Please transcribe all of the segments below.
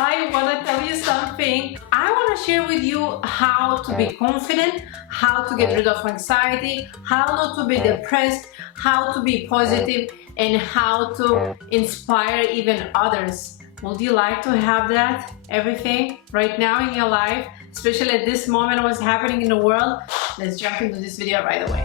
I want to tell you something. I want to share with you how to be confident, how to get rid of anxiety, how not to be depressed, how to be positive, and how to inspire even others. Would you like to have that? Everything right now in your life, especially at this moment what's happening in the world? Let's jump into this video right away.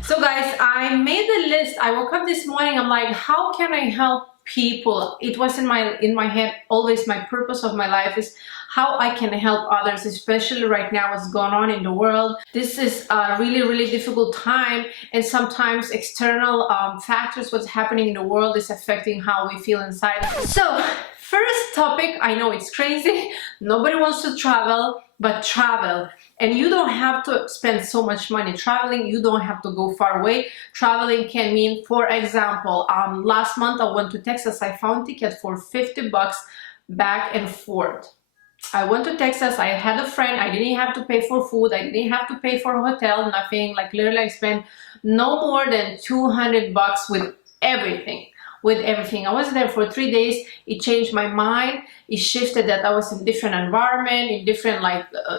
So guys, I made the list. I woke up this morning, I'm like, how can I help people? It was in my head always. My purpose of my life is how I can help others, especially right now what's going on in the world. This is a really difficult time, and sometimes external factors, what's happening in the world, is affecting how we feel inside. So first topic, I know it's crazy, nobody wants to travel, but travel. And you don't have to spend so much money traveling. You don't have to go far away. Traveling can mean, for example, last month I went to Texas. I found a ticket for $50 back and forth. I went to Texas. I had a friend. I didn't have to pay for food. I didn't have to pay for a hotel, nothing. Like literally I spent no more than $200 with everything. I was there for 3 days. It changed my mind. It shifted that I was in different environment, in different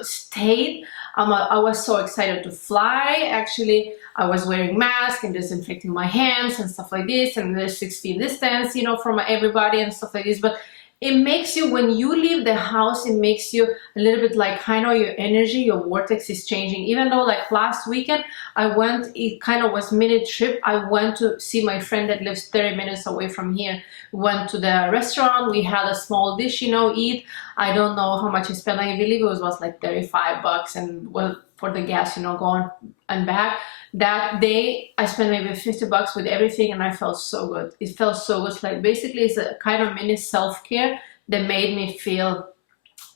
state. I was so excited to fly. Actually, I was wearing masks and disinfecting my hands and stuff like this, and there's 6 feet distance, you know, from everybody and stuff like this. But it makes you, when you leave the house, it makes you a little bit like kind of your energy, your vortex is changing. Even though like last weekend I went, it kind of was mini trip. I went to see my friend that lives 30 minutes away from here. Went to the restaurant. We had a small dish, you know, eat. I don't know how much I spent. I believe it was like $35, and well, for the gas, you know, going and back. That day I spent maybe $50 with everything, and I felt so good. It felt so good. Like basically it's a kind of mini self-care that made me feel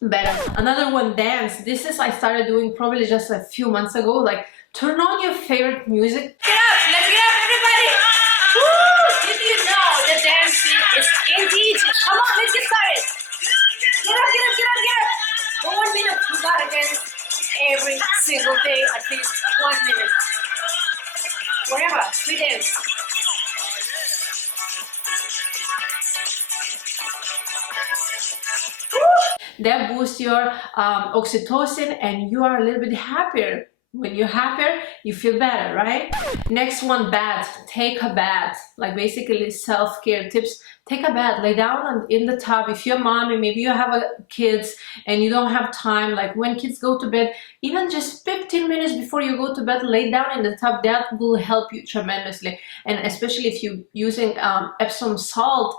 better. Another one, dance. This is I started doing probably just a few months ago. Like turn on your favorite music. Get up! Let's get up, everybody! Woo! Did you know that dancing is indeed? Come on, let's get started. Get up, get up, get up, get up. For 1 minute, you gotta dance every single day, at least 1 minute. Whatever, we dance. That boosts your oxytocin, and you are a little bit happier. When you're happier, you feel better, right? Next one, bath. Take a bath. Like basically self-care tips. Take a bath, lay down in the tub. If you're a mom and maybe you have kids and you don't have time, like when kids go to bed, even just 15 minutes before you go to bed, lay down in the tub. That will help you tremendously. And especially if you're using Epsom salt,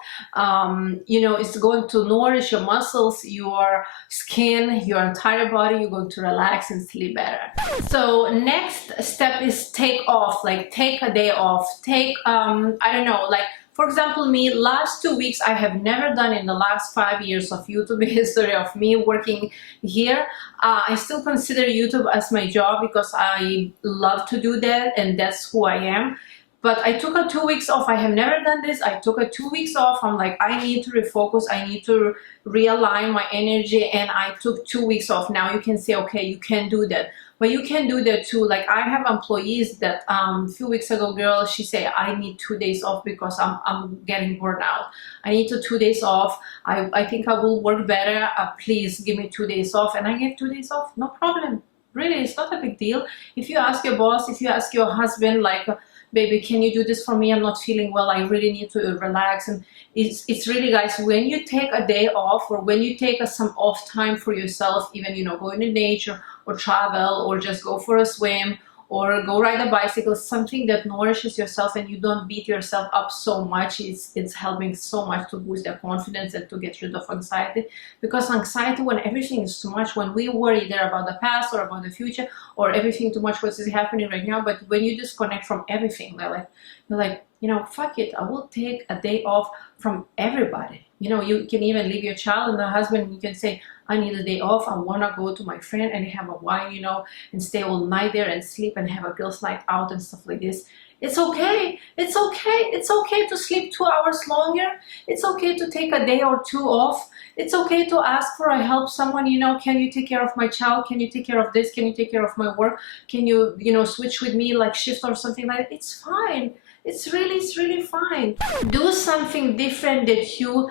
you know, it's going to nourish your muscles, your skin, your entire body. You're going to relax and sleep better. So next step is take off, like take a day off. Take, I don't know, like for example, me, last 2 weeks, I have never done in the last 5 years of YouTube history of me working here. I still consider YouTube as my job because I love to do that, and that's who I am. But I took a 2 weeks off. I have never done this. I took a 2 weeks off. I'm like, I need to refocus. I need to realign my energy, and I took 2 weeks off. Now you can say, okay, you can do that. But you can do that too. Like I have employees that a few weeks ago, girl, she said, I need 2 days off because I'm getting burned out. I need 2 days off. I think I will work better. Please give me 2 days off. And I gave 2 days off. No problem. Really, it's not a big deal. If you ask your boss, if you ask your husband, like, baby, can you do this for me? I'm not feeling well. I really need to relax. And it's really, guys, when you take a day off, or when you take some off time for yourself, even, you know, going to nature or travel, or just go for a swim, or go ride a bicycle, something that nourishes yourself and you don't beat yourself up so much, it's helping so much to boost their confidence and to get rid of anxiety. Because anxiety, when everything is too much, when we worry either about the past or about the future, or everything too much what is happening right now, but when you disconnect from everything, you're like, you know, fuck it, I will take a day off from everybody. You know, you can even leave your child and the husband, you can say, I need a day off. I want to go to my friend and have a wine, you know, and stay all night there and sleep and have a girls' night out and stuff like this. It's okay. It's okay. It's okay to sleep 2 hours longer. It's okay to take a day or 2 off. It's okay to ask for a help. Someone, you know, can you take care of my child? Can you take care of this? Can you take care of my work? Can you, you know, switch with me, like shift or something like that? It's fine. it's really fine. Do something different that you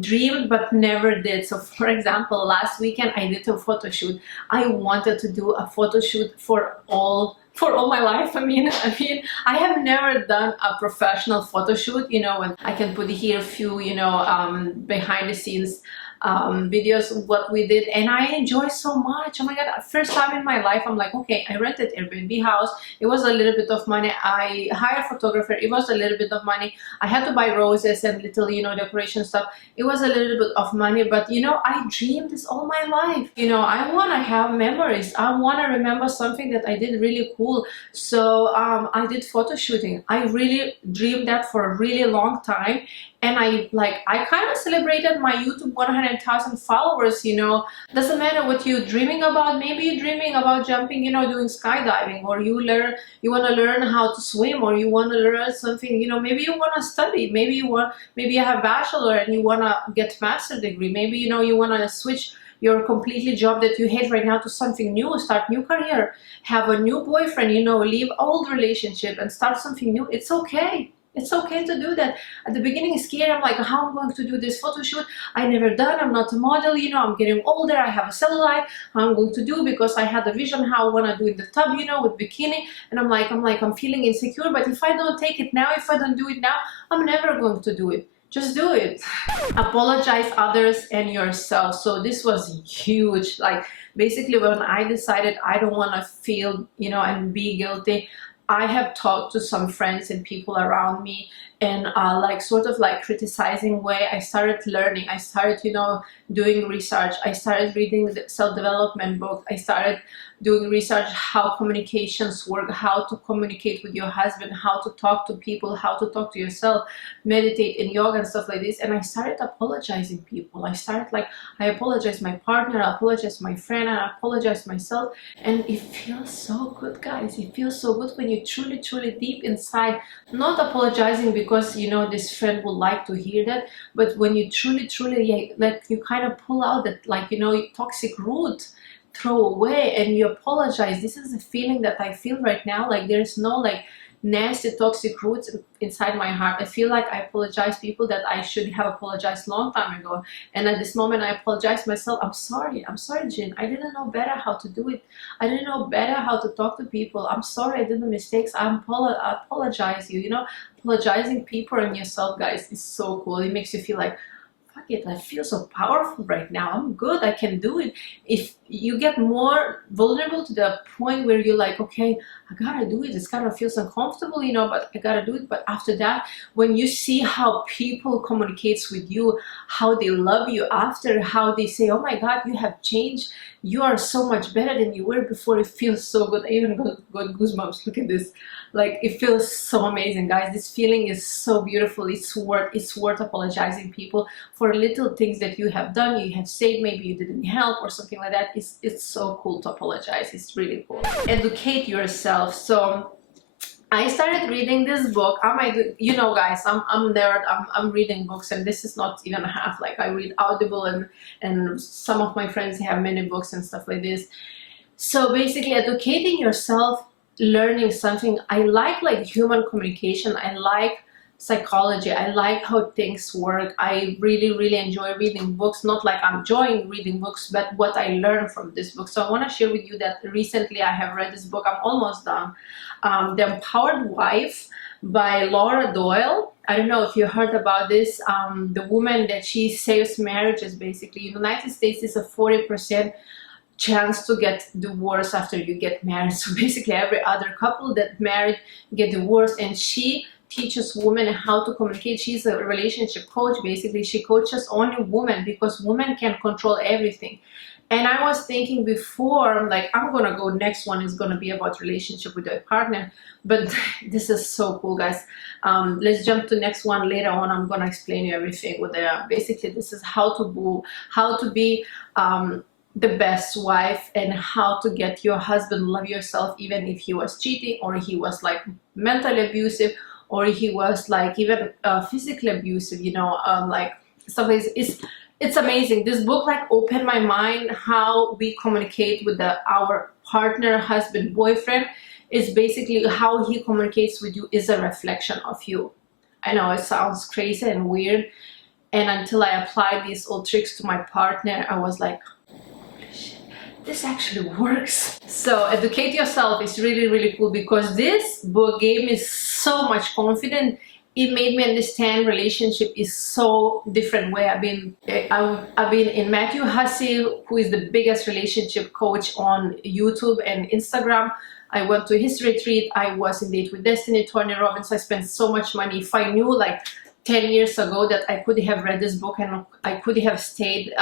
dreamed but never did. So for example, last weekend I did a photo shoot. I wanted to do a photo shoot for all my life. I have never done a professional photo shoot, you know, and I can put here a few, you know, behind the scenes videos of what we did, and I enjoy so much. Oh my god, first time in my life I'm like, okay, I rented Airbnb house, it was a little bit of money. I hired a photographer, it was a little bit of money. I had to buy roses and little, you know, decoration stuff, it was a little bit of money. But you know, I dreamed this all my life. You know, I want to have memories, I want to remember something that I did really cool. So I did photo shooting. I really dreamed that for a really long time, and I kind of celebrated my YouTube 100,000 followers. You know, doesn't matter what you're dreaming about. Maybe you're dreaming about jumping, you know, doing skydiving, or you want to learn how to swim, or you want to learn something, you know, maybe you want to study, maybe you have bachelor and you want to get master degree, maybe, you know, you want to switch your completely job that you hate right now to something new, start new career, have a new boyfriend, you know, leave old relationship and start something new. It's okay. It's okay to do that. At the beginning it's scary. I'm like, how am I going to do this photo shoot? I never done, I'm not a model, you know, I'm getting older, I have a cellulite. How I'm going to do, because I had a vision how I want to do in the tub, you know, with bikini. And I'm feeling insecure, but if I don't take it now, if I don't do it now, I'm never going to do it. Just do it. Apologize others and yourself. So this was huge. Like basically when I decided I don't want to feel, you know, and be guilty, I have talked to some friends and people around me, and sort of criticizing way, I started learning. I started, you know, doing research. I started reading the self-development book. I started doing research how communications work, how to communicate with your husband, how to talk to people, how to talk to yourself, meditate in yoga and stuff like this. And I started apologizing people. I apologize my partner, I apologize my friend, and I apologize myself. And it feels so good, guys. It feels so good when you truly deep inside, not apologizing because, you know, this friend would like to hear that, but when you truly you kind of pull out that, like, you know, toxic root, throw away, and you apologize. This is the feeling that I feel right now. Like there's no like nasty toxic roots inside my heart. I feel like I apologize people that I should have apologized long time ago, and at this moment I apologize myself. I'm sorry, Jen, I didn't know better how to do it. I didn't know better how to talk to people. I'm sorry, I did the mistakes. I apologize you. You know, apologizing people and yourself, guys, is so cool. It makes you feel like, fuck it, I feel so powerful right now. I'm good, I can do it. If you get more vulnerable to the point where you're like, okay, I gotta do it, it's kind of feels uncomfortable, you know, but I gotta do it. But after that, when you see how people communicates with you, how they love you after, how they say, oh my god, you have changed, you are so much better than you were before, it feels so good. I even got goosebumps. Look at this. Like, it feels so amazing, guys. This feeling is so beautiful. It's worth apologizing people for little things that you have done, you have said, maybe you didn't help or something like that. It's so cool to apologize. It's really cool. Educate yourself. So I started reading this book. You know, guys, I'm nerd. I'm reading books, and this is not even half. Like, I read Audible, and some of my friends have many books and stuff like this. So basically, educating yourself, learning something. I like human communication. I like psychology. I like how things work. I really enjoy reading books. Not like I'm enjoying reading books, but what I learned from this book. So I want to share with you that recently I have read this book. I'm almost done. The Empowered Wife by Laura Doyle. I don't know if you heard about this. The woman that she saves marriages, basically. In the United States is a 40% chance to get divorced after you get married. So basically every other couple that married get divorced, and she teaches women how to communicate. She's a relationship coach. Basically, she coaches only women because women can control everything. And I was thinking before, like, I'm gonna go, next one is gonna be about relationship with your partner, but this is so cool, guys. Let's jump to next one. Later on I'm gonna explain you everything with basically this is how to be the best wife, and how to get your husband love yourself even if he was cheating, or he was like mentally abusive, or he was like even physically abusive, you know, like stuff like this. It's amazing. This book like opened my mind how we communicate with our partner, husband, boyfriend. It's basically how he communicates with you is a reflection of you. I know it sounds crazy and weird, and until I applied these old tricks to my partner, I was like, this actually works. So educate yourself is really, really cool, because this book gave me so much confidence. It made me understand relationship is so different way. I've been in Matthew Hussey, who is the biggest relationship coach on YouTube and Instagram. I went to his retreat. I was in Date with Destiny, Tony Robbins. I spent so much money. If I knew like 10 years ago that I could have read this book and I could have stayed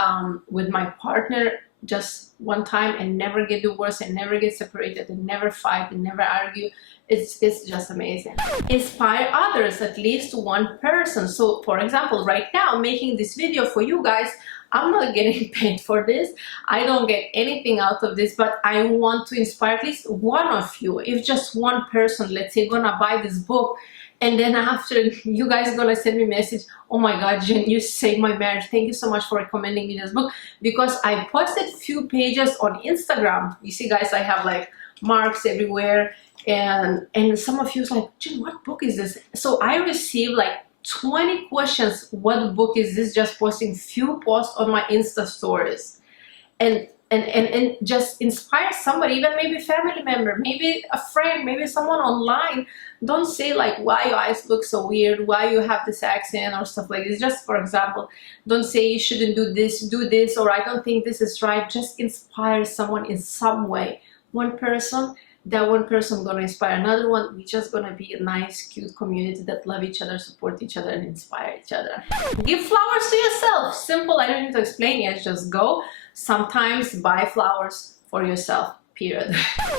with my partner just one time and never get divorced and never get separated and never fight and never argue, it's just amazing. Inspire others, at least one person. So for example, right now making this video for you guys, I'm not getting paid for this. I don't get anything out of this, but I want to inspire at least one of you. If just one person, let's say, gonna buy this book, and then after, you guys are gonna send me a message, oh my God, Jen, you saved my marriage. Thank you so much for recommending me this book. Because I posted few pages on Instagram. You see guys, I have like marks everywhere. And some of you is like, Jen, what book is this? So I received like 20 questions, what book is this? Just posting few posts on my Insta stories. And just inspire somebody, even maybe a family member, maybe a friend, maybe someone online. Don't say like, why your eyes look so weird, why you have this accent or stuff like this. Just for example, don't say you shouldn't do this, or I don't think this is right. Just inspire someone in some way. One person, that one person gonna inspire another one. We just gonna be a nice, cute community that love each other, support each other, and inspire each other. Give flowers to yourself. Simple, I don't need to explain yet, just go. Sometimes buy flowers for yourself, period.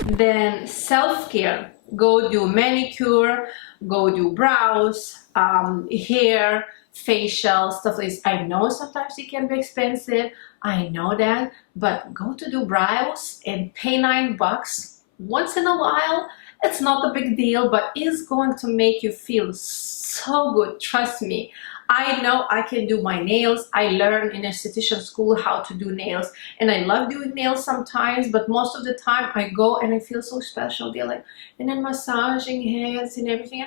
Then self-care. Go do manicure, go do brows, hair, facial, stuff like this. I know sometimes it can be expensive, I know that, but go to do brows and pay $9 once in a while. It's not a big deal, but it's going to make you feel so good, trust me. I know I can do my nails. I learned in esthetician school how to do nails, and I love doing nails sometimes, but most of the time I go and I feel so special. They're like, and then massaging hands and everything.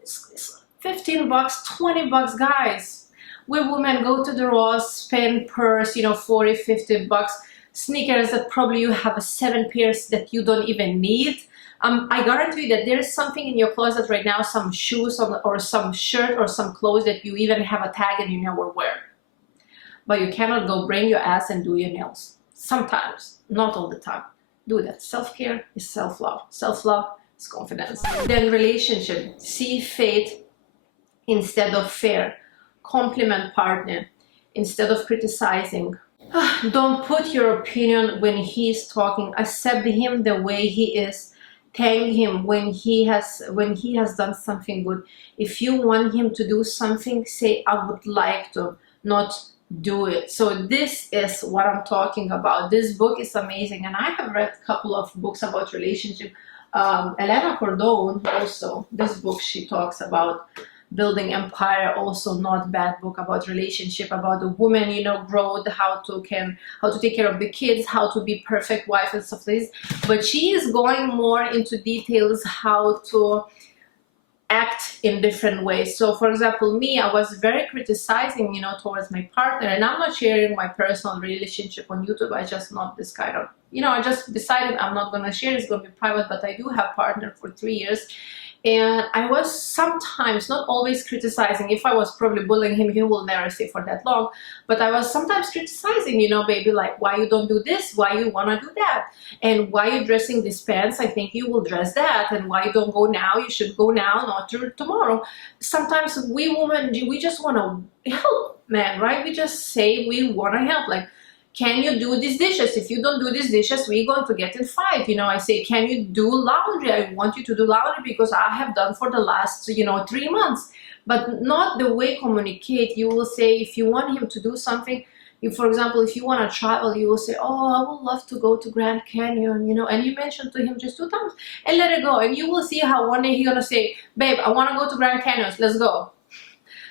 It's $15, $20, guys. We women go to the Ross, spend purse, you know, $40, $50, sneakers that probably you have 7 pairs that you don't even need. I guarantee you that there is something in your closet right now, some shoes or some shirt or some clothes that you even have a tag and you never wear. But you cannot go bring your ass and do your nails. Sometimes, not all the time. Do that. Self-care is self-love. Self-love is confidence. Then relationship. See faith instead of fear. Compliment partner instead of criticizing. Don't put your opinion when he's talking. Accept him the way he is. Thank him when he has done something good. If you want him to do something, say, I would like to, not do it. So this is what I'm talking about. This book is amazing, and I have read a couple of books about relationship. Elena Cordone also, this book, she talks about building empire, also not bad book about relationship, about the woman, you know, growth, how to take care of the kids, how to be perfect wife and stuff like this. But she is going more into details how to act in different ways. So for example, me, I was very criticizing, you know, towards my partner, and I'm not sharing my personal relationship on YouTube. I just not this kind of, you know, I just decided I'm not gonna share, it's gonna be private. But I do have partner for 3 years, and I was sometimes, not always criticizing. If I was probably bullying him, he will never stay for that long. But I was sometimes criticizing, you know, baby, like, why you don't do this? Why you wanna do that? And why you dressing these pants? I think you will dress that. And why you don't go now? You should go now, not tomorrow. Sometimes we women, we just wanna help, man, right? We just say we wanna help. Like, can you do these dishes? If you don't do these dishes, we're going to get in fight. You know, I say, can you do laundry? I want you to do laundry because I have done for the last, you know, 3 months. But not the way communicate. You will say, if you want him to do something, for example, if you want to travel, you will say, oh, I would love to go to Grand Canyon, you know, and you mention to him just 2 times and let it go. And you will see how one day he's going to say, babe, I want to go to Grand Canyon, let's go.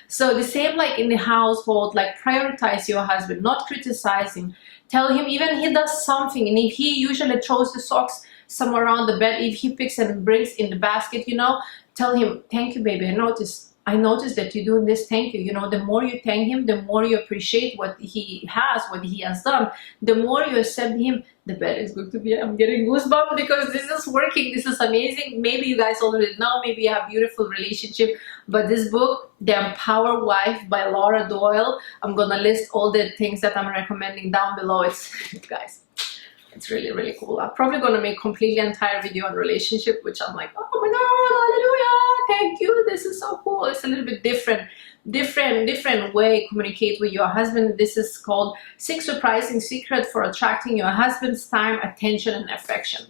So the same like in the household, like prioritize your husband, not criticizing. Tell him even he does something, and if he usually throws the socks, somewhere around the bed, if he picks and brings in the basket, you know, tell him, thank you, baby, I noticed that you're doing this, thank you. You know, the more you thank him, the more you appreciate what he has done, the more you accept him, the better it's going to be. I'm getting goosebumps because this is working. This is amazing. Maybe you guys already know, maybe you have a beautiful relationship, but this book, The Empowered Wife by Laura Doyle, I'm gonna list all the things that I'm recommending down below. It's, guys, it's really, really cool. I'm probably gonna make completely entire video on relationship, which I'm like, oh my god, hallelujah, thank you, this is so cool. It's a little bit different way communicate with your husband. This is called 6 Surprising Secrets for Attracting Your Husband's Time, Attention, and Affection.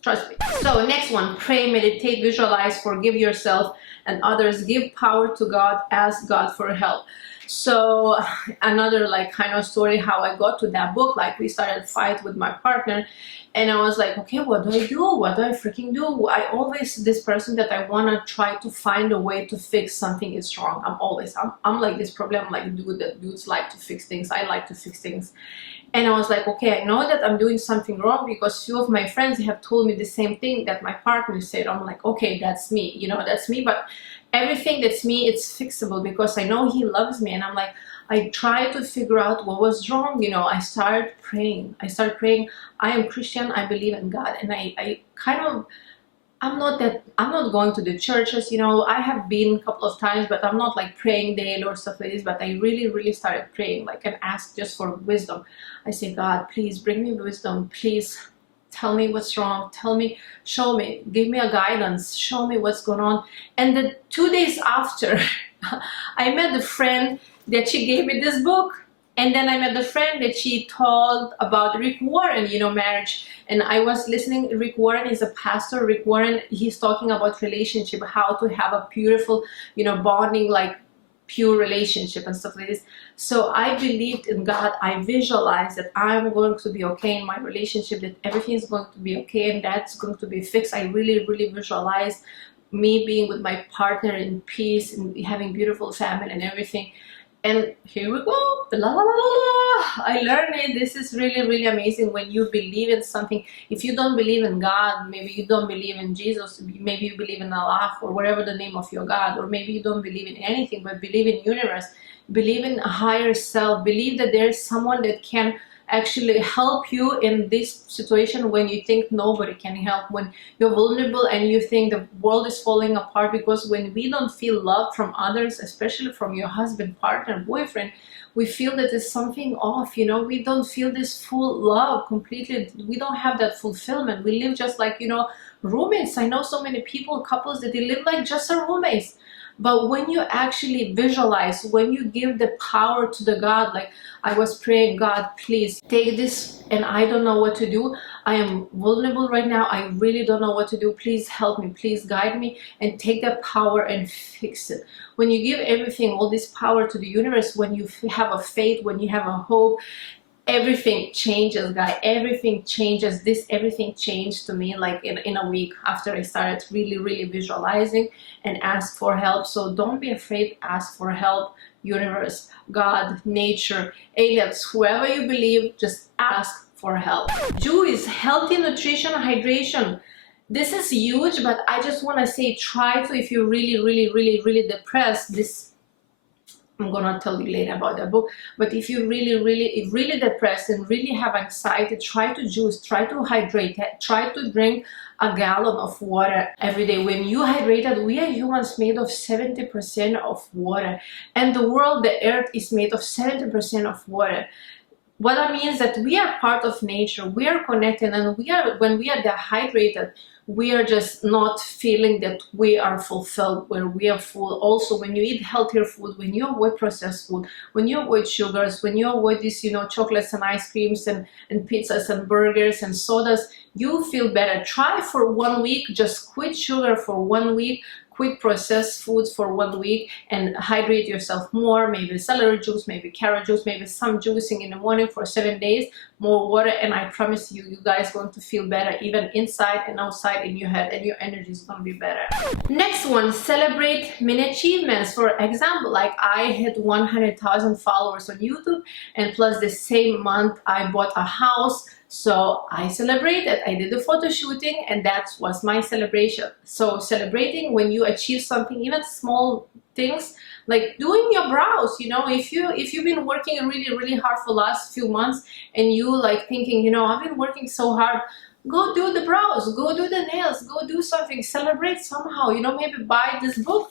Trust me. So next one, pray, meditate, visualize, forgive yourself and others, give power to God, ask God for help. So another like kind of story how I got to that book, like we started a fight with my partner and I was like, okay, what do I do? What do I freaking do? I always this person that I want to try to find a way to fix something is wrong. I'm like this problem, like dudes like to fix things. I like to fix things. And I was like, okay, I know that I'm doing something wrong because few of my friends have told me the same thing that my partner said. I'm like, okay, that's me, you know, that's me. But everything that's me, it's fixable because I know he loves me. And I'm like, I try to figure out what was wrong. You know, I started praying. I am Christian. I believe in God. And I kind of, I'm not going to the churches, you know. I have been a couple of times, but I'm not like praying daily or stuff like this. But I really started praying, like, and ask just for wisdom. I say, God, please bring me wisdom. Please tell me what's wrong. Tell me, show me, give me a guidance, show me what's going on. And the 2 days after, I met a friend that she gave me this book. And then I met the friend that she told about Rick Warren, you know, marriage. And I was listening. Rick Warren is a pastor. Rick Warren, he's talking about relationship, how to have a beautiful, you know, bonding, like pure relationship and stuff like this. So I believed in God. I visualized that I'm going to be okay in my relationship, that everything is going to be okay and that's going to be fixed. I really visualized me being with my partner in peace and having beautiful family and everything. And here we go, la la la la. I learned it. This is really amazing when you believe in something. If you don't believe in God, maybe you don't believe in Jesus, maybe you believe in Allah or whatever the name of your God, or maybe you don't believe in anything but believe in universe, believe in a higher self, believe that there's someone that can actually help you in this situation when you think nobody can help, when you're vulnerable and you think the world is falling apart. Because when we don't feel love from others, especially from your husband, partner, boyfriend, we feel that there's something off, you know. We don't feel this full love completely. We don't have that fulfillment. We live just like, you know, roommates. I know so many people, couples, that they live like just a roommates. But when you actually visualize, when you give the power to the God, like I was praying, God, please take this and I don't know what to do. I am vulnerable right now. I really don't know what to do. Please help me. Please guide me and take that power and fix it. When you give everything, all this power to the universe, when you have a faith, when you have a hope, everything changes, guys. Everything changes. Everything changed to me like in a week after I started really visualizing and ask for help. So don't be afraid, ask for help. Universe, God, nature, aliens, whoever you believe, just ask for help. Is healthy nutrition, hydration. This is huge, but I just want to say, try to, if you're really depressed, this I'm gonna tell you later about that book. But if you're really depressed and really have anxiety, try to juice, try to hydrate, try to drink a gallon of water every day. When you hydrated, we are humans made of 70% of water, and the world, the earth, is made of 70% of water. What that means that we are part of nature, we are connected, and when we are dehydrated, we are just not feeling that we are fulfilled, where we are full. Also, when you eat healthier food, when you avoid processed food, when you avoid sugars, when you avoid these, you know, chocolates and ice creams and pizzas and burgers and sodas, you feel better. Try for 1 week, just quit sugar for 1 week, quit processed foods for 1 week, and hydrate yourself more. Maybe celery juice, maybe carrot juice, maybe some juicing in the morning for 7 days, more water, and I promise you, you guys are going to feel better, even inside and outside in your head, and your energy is going to be better. Next one, celebrate mini achievements. For example, like I had 100,000 followers on YouTube, and plus the same month I bought a house, So I celebrated, I did the photo shooting, and that was my celebration. So celebrating when you achieve something, even small things, like doing your brows, you know, if you've been working really hard for the last few months, and you like thinking, you know, I've been working so hard, go do the brows, go do the nails, go do something, celebrate somehow, you know, maybe buy this book.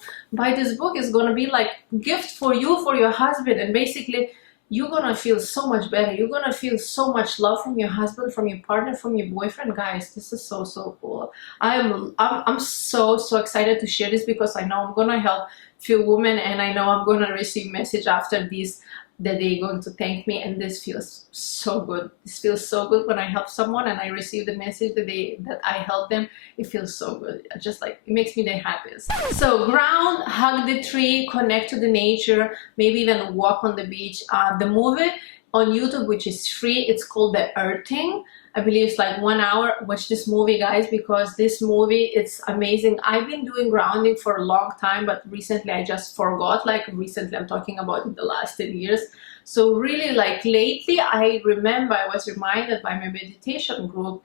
Is gonna be like gift for you, for your husband, and basically you're gonna feel so much better. You're gonna feel so much love from your husband, from your partner, from your boyfriend. Guys, this is so cool. I'm so excited to share this, because I know I'm gonna help few women, and I know I'm gonna receive message after this that they're going to thank me, and this feels so good. This feels so good when I help someone and I receive the message that I helped them. It feels so good. Just like, it makes me the happiest. So ground, hug the tree, connect to the nature, maybe even walk on the beach. The movie on YouTube, which is free, it's called The Earthing. I believe it's like 1 hour. Watch this movie, guys, because this movie, it's amazing. I've been doing grounding for a long time, but recently I just forgot. Like recently, I'm talking about in the last 10 years. So really, like lately, I remember I was reminded by my meditation group,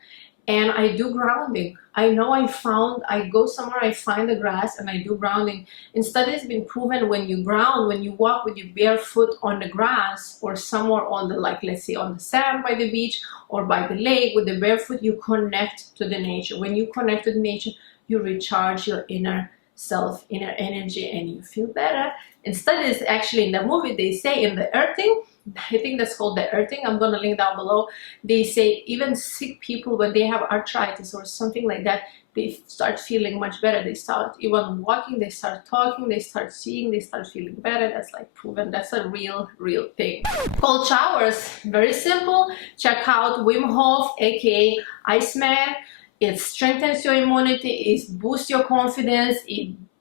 and I do grounding. I know I go somewhere, I find the grass, and I do grounding. And studies been proven, when you ground, when you walk with your bare foot on the grass, or somewhere on the, like, let's say on the sand by the beach or by the lake, with the bare foot, you connect to the nature. When you connect to the nature, you recharge your inner self, inner energy, and you feel better. And studies, actually in the movie, they say in The Earthing, I think that's called The Earthing, I'm gonna link down below, they say even sick people, when they have arthritis or something like that, they start feeling much better. They start even walking, they start talking, they start seeing, they start feeling better. That's like proven. That's a real thing. Cold showers, very simple. Check out Wim Hof, aka Iceman. It strengthens your immunity, it boosts your confidence,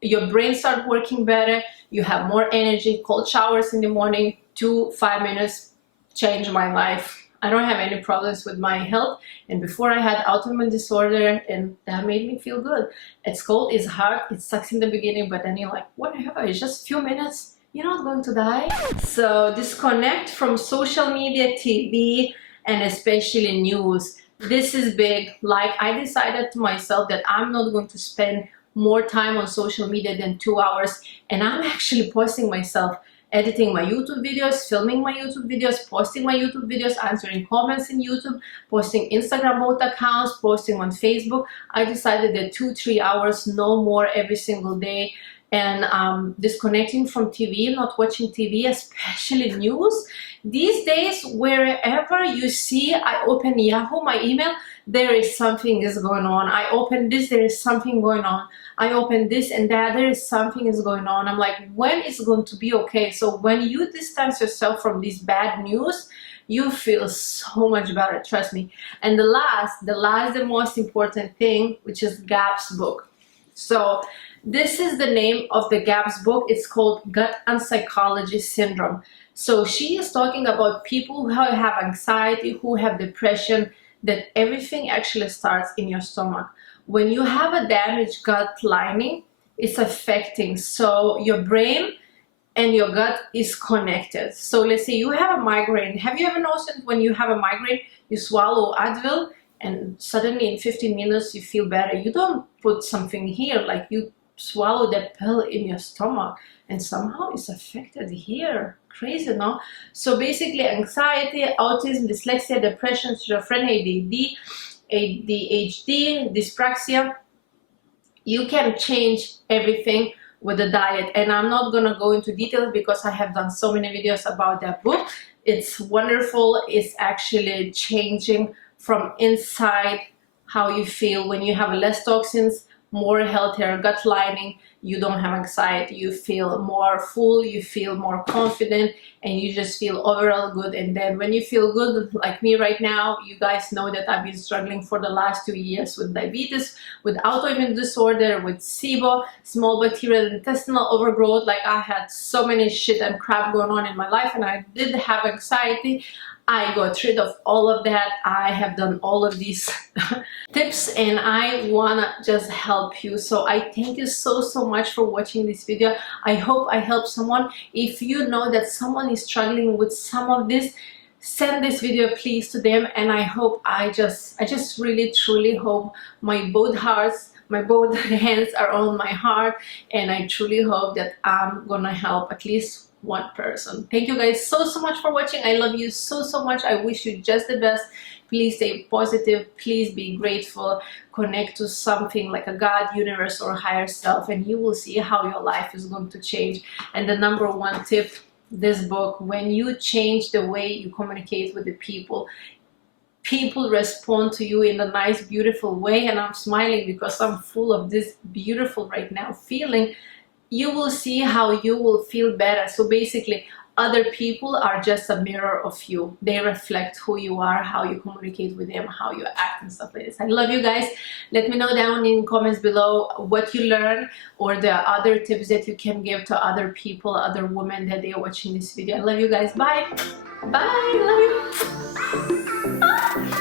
your brain starts working better, you have more energy. Cold showers in the morning, 2-5 minutes, changed my life. I don't have any problems with my health, and before I had autoimmune disorder, and that made me feel good. It's cold, it's hard, it sucks in the beginning, but then you're like, whatever, it's just a few minutes, you're not going to die. So disconnect from social media, TV, and especially news. This is big. Like, I decided to myself that I'm not going to spend more time on social media than 2 hours, and I'm actually posting myself, editing my YouTube videos, filming my YouTube videos, posting my YouTube videos, answering comments in YouTube, posting Instagram both accounts, posting on Facebook. I decided that 2-3 hours, no more every single day. And disconnecting from TV, not watching TV, especially news. These days, wherever you see, I open Yahoo, my email, there is something is going on. I open this, there is something going on. I open this and that, there is something is going on. I'm like, when is it going to be okay? So when you distance yourself from this bad news, you feel so much better, trust me. And the most important thing, which is Gab's book. So this is the name of the Gab's book. It's called Gut and Psychology Syndrome. So she is talking about people who have anxiety, who have depression, that everything actually starts in your stomach. When you have a damaged gut lining, it's affecting. So your brain and your gut is connected. So let's say you have a migraine. Have you ever noticed when you have a migraine, you swallow Advil and suddenly in 15 minutes you feel better? You don't put something here, like you swallow that pill in your stomach and somehow it's affected here. Crazy, no? So basically anxiety, autism, dyslexia, depression, schizophrenia, ADHD, dyspraxia, you can change everything with the diet. And I'm not gonna go into details because I have done so many videos about that book. It's wonderful. It's actually changing from inside how you feel when you have less toxins, more healthier gut lining. You don't have anxiety, you feel more full, you feel more confident, and you just feel overall good. And then when you feel good, like me right now, you guys know that I've been struggling for the last 2 years with diabetes, with autoimmune disorder, with SIBO, small bacterial intestinal overgrowth. Like, I had so many shit and crap going on in my life, and I did have anxiety. I got rid of all of that. I have done all of these tips, and I wanna just help you. So I thank you so much for watching this video. I hope I help someone. If you know that someone is struggling with some of this, send this video please to them, and I hope I just really truly hope my both hands are on my heart, and I truly hope that I'm gonna help at least one person. Thank you guys so much for watching. I love you so much. I wish you just the best. Please stay positive, please be grateful, connect to something like a God, universe, or higher self, and you will see how your life is going to change. And the number one tip, this book, when you change the way you communicate with the people respond to you in a nice, beautiful way. And I'm smiling because I'm full of this beautiful right now feeling. You will see how you will feel better. So basically, other people are just a mirror of you. They reflect who you are, how you communicate with them, how you act and stuff like this. I love you guys. Let me know down in comments below what you learned, or the other tips that you can give to other people, other women that they are watching this video. I love you guys. Bye. Bye. Love you.